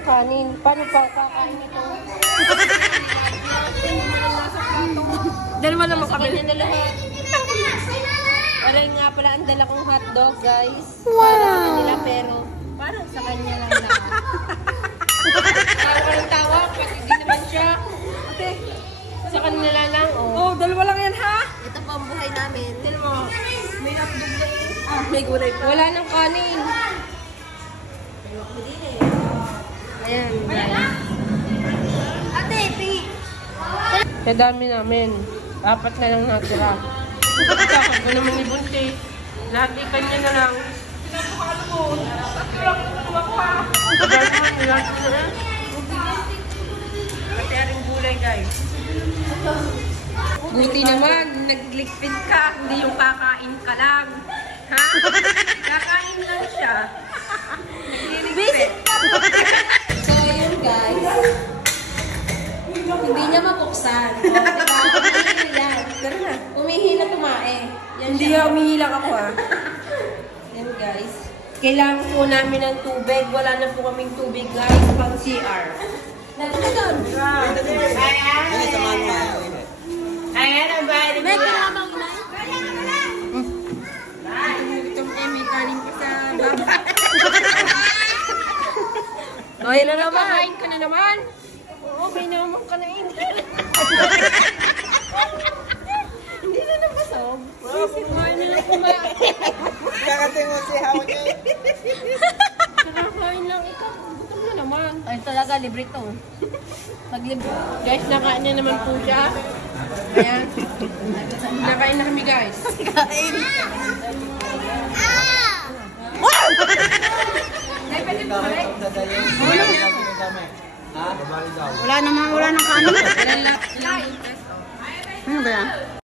ng kanin. Paano pa kakain ito? Dalawa naman kami. Sa kanya na lahat. Aray nga pala, ang dala kong hotdog, guys. Wow! Para nila, pero parang sa kanya lang lahat. Tawa ka ng tawa, pati hindi naman siya. Ate, sa kanila lang, oh. Oh, dalawa lang yan, ha? Ito po ang buhay namin. Dalawa. May hotdog na eh. Ah, may gulay pa. Wala nang kanin. Ayan. Ate, pingi. Sa dami namin. 4 na lang natira. Kakag ko naman ni Bunte. Lahat kanya na lang. Sinapakalo ko. Tatlo lang ito ko ha. Pagkala naman nila. Pati aring gulay, guys. Buti naman, naglikpin ka. Hindi yung kakain ka lang. Ha? Kakain lang siya. Visit ka po. So, yun guys. Hindi niya mabuksan. Diba? Umihila tumae. Hindi niya umihilang ako ha. Yan guys. Kailangan po namin ng tubig. Wala na po kaming tubig guys. Pang CR. Nandun. Ayan ang bahay. May kinamang na. May kanin pa sa baba. Noy na naman. Kakain ka na naman. Oo, may naman ka na hindi. Hindi na nabasog. Kumain na lang kumain. Kakating mo si hawak niya. Nakakain lang ikaw. Gutom na naman. Ay talaga, libre to. Mag-libre. Guys, nakain na naman po siya. Ayan. Nakain na kami guys. Kain. Wala nang kanin. Wala lang. Ano ba yan?